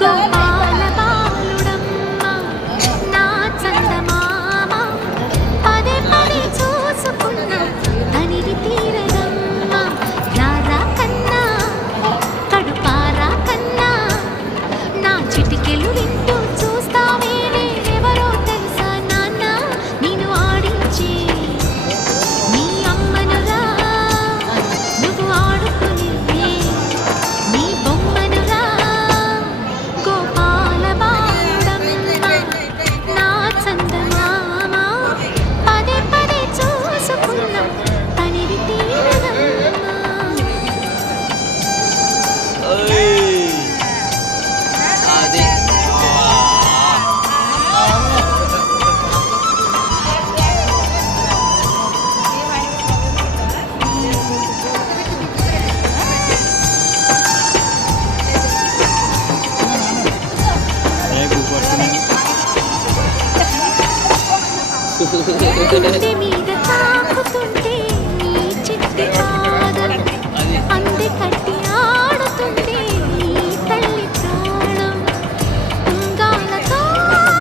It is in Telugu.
గోపాల బాలుడమ్మ నా చందమామ పదే పదే చూసుకున్నా తనివి తీరదమ్మ రారా కన్నా కడుపారా కన్నా నా చిటికెలు వింటూ చూస్తావే నేనెవరో తెలుసా నాన్న నేను ఆడించే నీ అమ్మనురా నువ్వు ఆడుకునే నీ బొమ్మనురా గోపాల బాలుడమ్మ నా చందమామ పదే పదే చూసుకున్నా తనివి తీరదమ్మ. అది గుండె మీద తాకుతుంటే